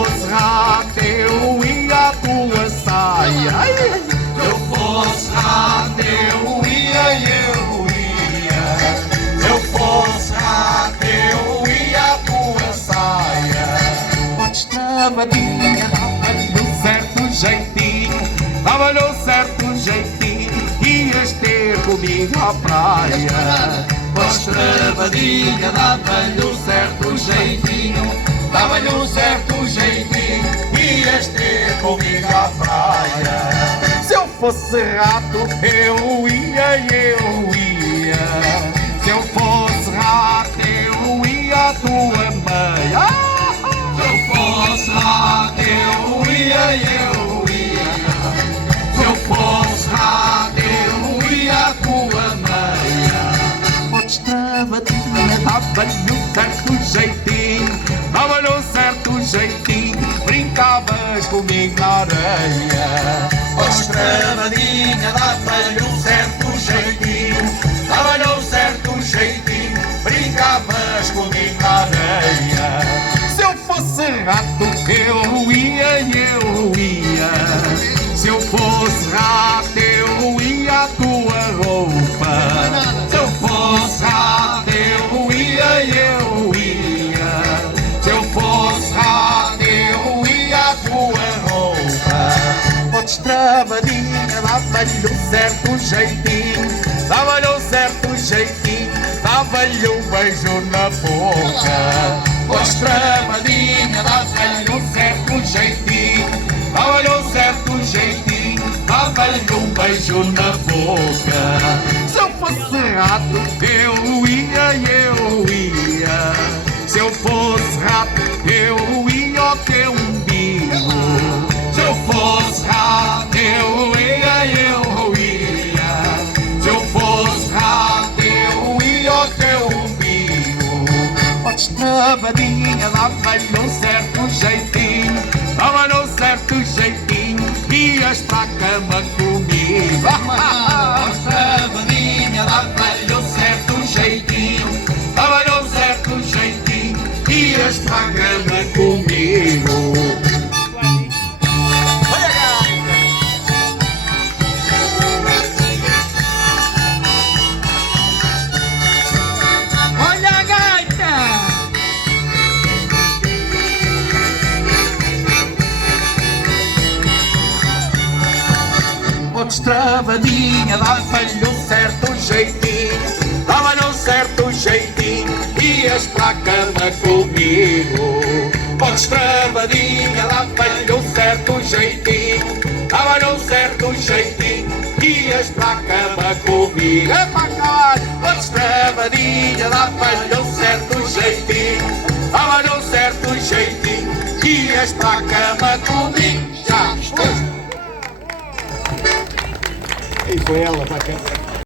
fosse rato eu ia à tua saia. Se eu fosse rato eu ia. Se eu fosse rato eu ia à tua saia. Podes travadinha, dava-lhe um certo jeitinho, dava-lhe um certo jeitinho, ias ter comigo à praia. Pois travadinha, dava-lhe um certo jeitinho, dava-lhe um certo jeitinho, ias ter comigo à praia. Se eu fosse rato eu ia. Se eu fosse rato eu ia à tua meia. Se eu fosse rato eu ia. Se eu fosse rato eu ia à tua meia. Podes travadinha, dava-lhe um certo jeitinho, dava-lhe um certo jeitinho, brincavas comigo na areia. Pois travadinha, dava-lhe um certo jeitinho, dava-lhe um certo jeitinho, brincavas comigo na areia. Se eu fosse rato eu ia. Se eu fosse rato eu ia à tua roupa. Se eu fosse rato eu ia. Se eu fosse rato eu ia à tua roupa. Podes travadinha, dava-lhe um certo jeitinho, dava-lhe um certo jeitinho, dava-lhe um beijo na boca. Pois travadinha, dava-lhe um certo jeitinho, dava-lhe um certo jeitinho, dava-lhe um beijo na boca. Se eu fosse rato eu ia. Se eu fosse rato eu ia ao teu umbigo. Se eu fosse rato eu ia. Se eu fosse rato eu ia ao teu umbigo. Podes travadinha, dava-lhe um certo jeitinho, dava-lhe um certo jeitinho, ias para a cama comigo. Pois travadinha, dava-lhe um certo jeitinho, dava-lhe um certo jeitinho, ias para a cama comigo. Olha a gaita! Podes travadinha, dava-lhe um certo jeitinho, dava-lhe um certo jeitinho, ias para a cama comigo. Podes travadinha, dava-lhe um certo jeitinho, dava-lhe um certo jeitinho, ias para a cama comigo. É para cá! Podes travadinha, dava-lhe um certo jeitinho, dava-lhe um certo jeitinho, ias para a cama comigo. Já! E foi ela para cá.